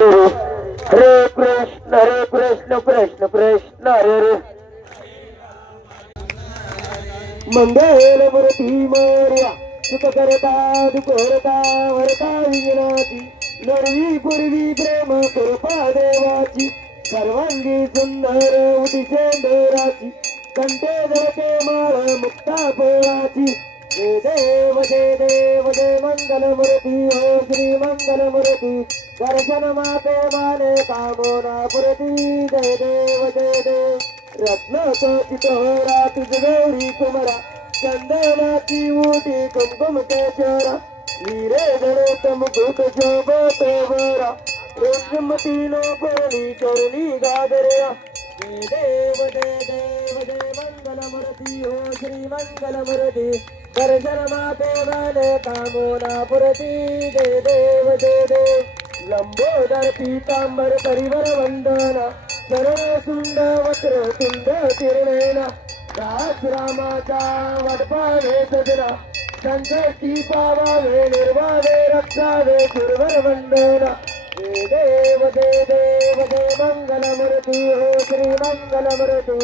हरे कृष्ण कृष्ण कृष्ण हरे हरे। मंगल मूर्ती मोर्या सुख करता दुख हरता वरता विघ्नाची नरवी पूर्वी प्रेम कृपा देवाची सर्वांगी सुंदर उटी शेंदराची कंठे धरते माळ मुक्ता पोळाची जय देव जय देव जय मंगल मूर्ती हो श्री मंगल मूर्ती दर्शन माते माने कामोना पुरती जय देव जय देव रत्न चितोरा तुझ गौरी कुमरा चंदनाची उटी कुमकुम केशरा हीरे जड़त मुकुट शोभत वरा रुक्मतीनो कोणी चरणी गादरया जय देव जय देव जय मंगल मूर्ती हो श्री मंगल मूर्ती दर्शन माते माने कामोना पुरती जय देव जय देव लंबोदर पीतांबर परिवर वंदना चरण सुंद वक्र तुंड तिरणेना दास रामाचा वडपावे सजना संकटी पावावे निर्वावे रक्षावे सुरवर वंदना जय देव जय देव जय मंगल मूर्ती हो श्री मंगल मूर्ती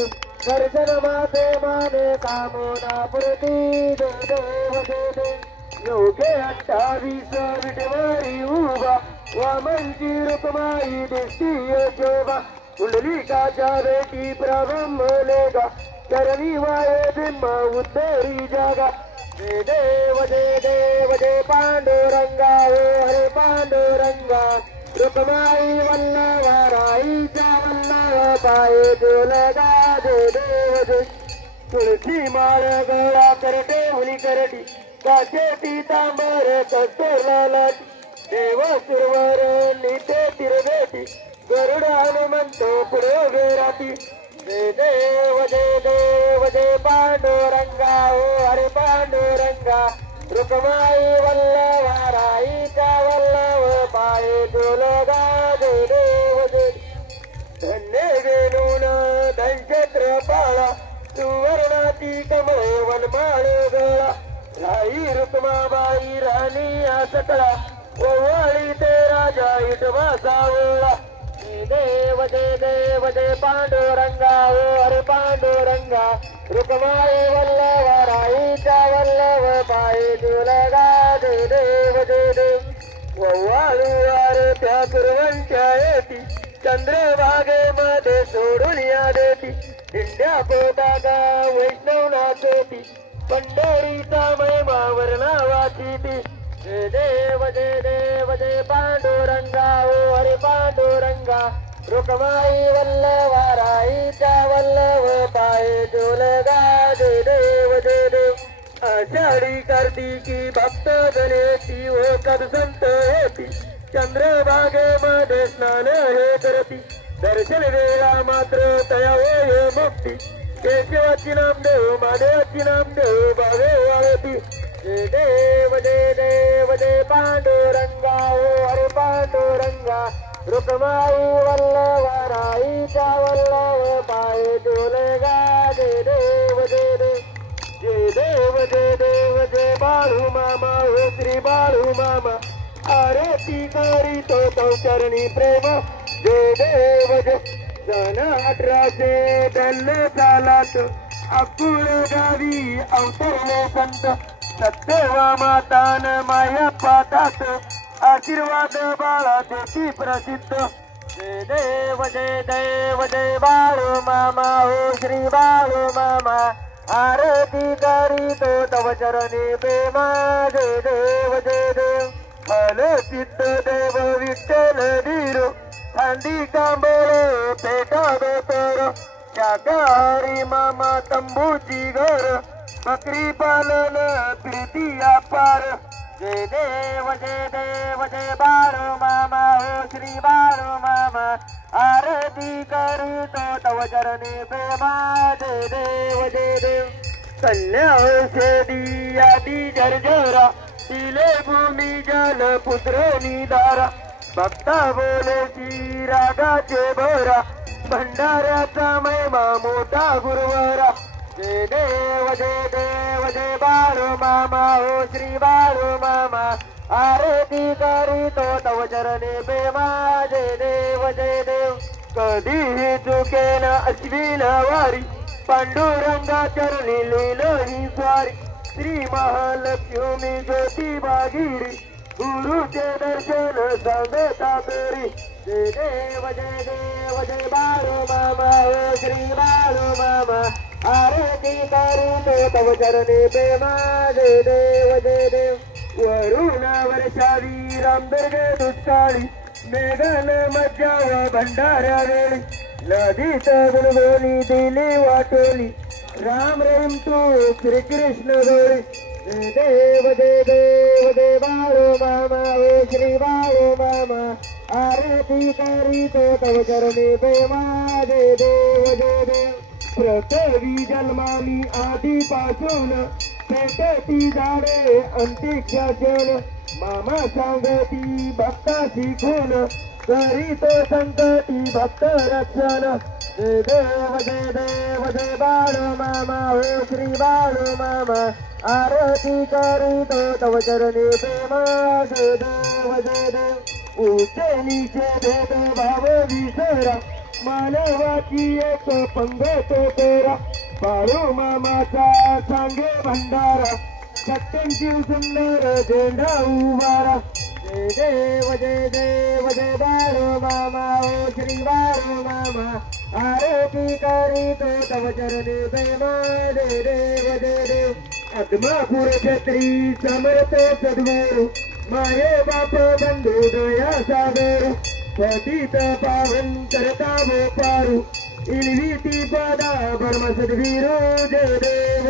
दर्शन माते माने कामोना पुरती जय देव जय देव योगे 28 विटवारी उभा वामनची रुक्माई दिसती शोभा पुंडलिकाच्या बेटी प्रब्रह्म लेगा चरणी वाये बिंब उत्तरी जागा जय देव जय पांडुरंगा हो हरे पांडुरंगा रुक्माई वल्लभा राईच्या वल्लभ पाये तुलगा जय देव जय तुळशी माळ गळा करटे मुली करटी काचे पीतांबर कस्तूर लालाटी देव सुरवर नीते तिरबेटी गरुड हनुमंत पुढे राती जय देव जय पांडुरंगा हो हरे पांडुरंगा रुक्माई वल्लभा राईचा वल्लभ पाये तुलगा जय देव जय धन्य वेणून धनक्षत्र पाळा सुवर्णाची कमळे वनमाळ गळा राई रुक्माबाई राणी सकळा ओवाळी ते राजा इटवा सावळा जय देव जय पांडुरंगा हो हरे पांडुरंगा रुक्माई वल्लभा राईचा वल्लभ पाये तुलगा जय देव जय देव ओवाळू आरत्या कुरवंच्या येती चंद्रभागेमध्ये सोडून या देती इंड्या पोटागा वैष्णव नाचती पंढरीचा महिमा वर्णावाची ती जय देव जय पांडुरंगा हो हरे पांडुरंगा रुक्माई वल्लभा राईचा वल्लभ पाये तुलगा जय देव जय देव आषाढी कार्तिकी भक्त जनेती हो कद संत होती चंद्रभागेमध्ये स्नान हे करती दर्शन वेळा मात्र तया होय मुक्ती केशवाची नामदेव महादेवाची नामदेव भावे वाळती जय देव जय पांडुरंगा हो हरे पांडुरंगा रुक्माई वल्लभा राईचा वल्लभ पाये तुलगा जय देव जय देव जय बाळू मामा हो श्री बाळू मामा आरती करीतो तो चरणी प्रेम जय देव जय सन 1800 दल्ले सालात अकुळ गावी अवतरले संत सत्यवा मातान माया पातात आशीर्वाद बाळा देती प्रसिद्ध जय देव जय बाळू मामा हो श्री बाळू मामा आरती करीतो तव चरणी प्रेमा जय देव फल सिद्ध देव विठ्ठल धीरो खांदी कांबळ पेटा बेतर शाकाहारी मामा तंबूची घर बकरी पालन प्रीती अपार जय देव जय बाळू मामा हो श्री बाळू मामा आरती करीतो तव चरणी प्रेमा जय देव कल्या औषधी आदी जर्जरा तिले भूमी जल पुत्र निदारा भक्ता बोले रागाचे भरा भंडाऱ्याचा महिमा मोठा गुरुवारा जय देव जय बाळू मामा हो श्री बाळू मामा आरती करीतो तव चरणी प्रेमा जय देव जय देव कधीही चुकेना अश्विन वारी पांडुरंगा चरणी लिहिली स्वारी श्री महालक्ष्मी ज्योतिबा गिरी गुरुचे दर्शन सांगता करी जय देव जय बाळू मामा ओ श्री बाळू मामा आरती करू तव चरणी प्रेमा जय देव वरुण वर्षावी रामदुर्ग दुष्काळी मेघन मज्जा व भंडाऱ्या वेळी नदीत गुणगोणी दिली वाटोली राम रहीम तू श्री कृष्ण गौरी जय देव बाळू मामा ओ श्री बाळू मामा आरती करी तव चरणी प्रेमा जय देव पृथ्वी जन्मानी आधीपासून पेटती झाडे अंतिक्षाचन मामा सांगती भक्ताची खून करीतो संकटी भक्त रक्षण जय देव बाळू मामा ओ श्री बाळू मामा आरती करीतो तव चरणी प्रेमा जय देव ऊचे नीचे भेद भाव विसरा मानवाची एक पंगत तेरा बाळू मामाचा सांगे भंडारा सत्यांची सुंदर झेंडा उभारा जय देव बाळू मामा ओ श्री बाळू मामा आरती करीतो तव चरणी प्रेमा जय देव आत्मापुर छत्री समर्थ सद्गुरु माये बाप बंधू दया सागर पतित पावन करता वो पारू इल्वीती पदा परम सद्वीरो जय देव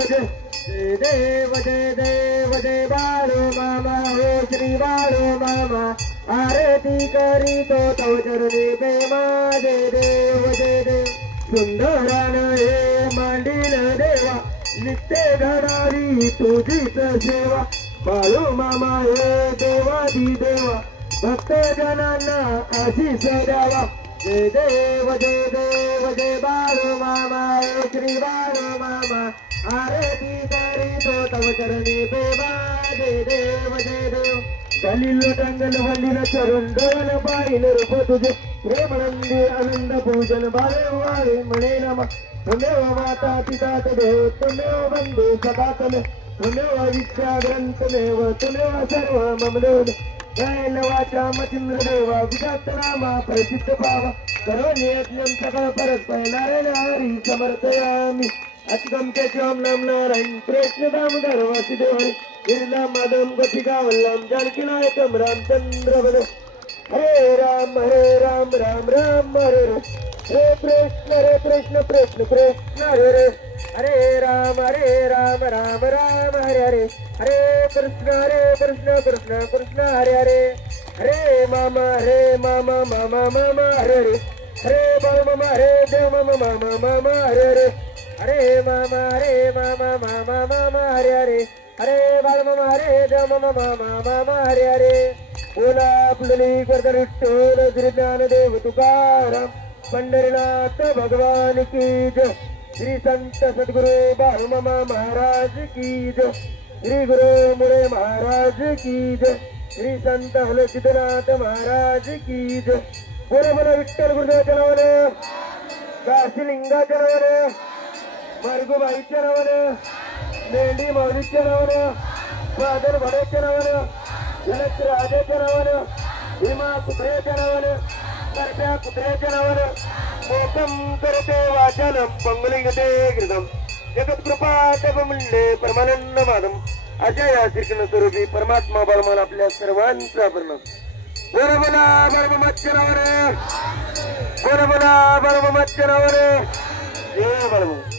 बाळू मामा ओ श्री बाळू मामा आरती करीतो तव चरणी प्रेमा जय देव सुंदरान हे मांडील देवा नित्य घडावी तुझीच सेवा बाळू मामा हे देवादी देवा भक्त जनांना आशीष द्यावा जय देव बाळू मामा ओ श्री बाळू मामा आरती करीतो तव चरणी प्रेमा जय देव दलिल टंगल वल्लील चरण डोल पाहिल रूप तुझे प्रेमानंदी आनंद पूजन बाळे वाळे म्हणे नमा तुमेव माता पिता देव तुमेव बंधू सदा तमे तुमेव विद्या ग्रंथमेव तुमेव सर्व ममलोन जैन वाचा मतिंद्र देवा विदात रामा प्रसिद्ध भावा करोनी यज्ञम सकळ परस्पर नारायण हरी समर्थयामी अतिगम केशवम नाम नारायण कृष्ण दामोदर वासुदेव गिरिला माधवम गोपिका वल्लम जानकी नायकम रामचंद्र बल हरे राम राम राम हरे कृष्ण कृष्ण हरे हरे राम राम हरे हरे कृष्ण कृष्ण हरे हरे मामा मामा हरे हरे बाळ मामा हरे देव मामा हरे हरे मामा हरे हरे बाळ मामा हरे देव मामा हरे ओला पुंडली करदर विठ्ठल श्री ज्ञानदेव तुकाराम पंढरीनाथ भगवान की जय श्री संत सद्गुरु बाळू मामा महाराज की जय श्री गुरु मुळे महाराज की जय श्री संत हलसिद्धनाथ महाराज की जय बोला विठ्ठल गुरुदेवाच्या नावाने काशीलिंगाच्या नावाने मार्गोबाईच्या नावाने मेंढी माऊलीच्या नावाने बादल भड्याच्या नावाने जनक राजाच्या नावाने भीमा कुत्र्याच्या नावाने करप्या कुत्र्याच्या नावाने मोकम करते वाचनम पंगलिंगते कृतम जगत कृपा तपमुंडे परमानंद माधम अशा या श्रीकृष्ण स्वरूपी परमात्मा बलमान आपल्या सर्वांचा परिणाम बोला बर्ममच्छरावर बोला बर्ममच्छरावर जय बर्म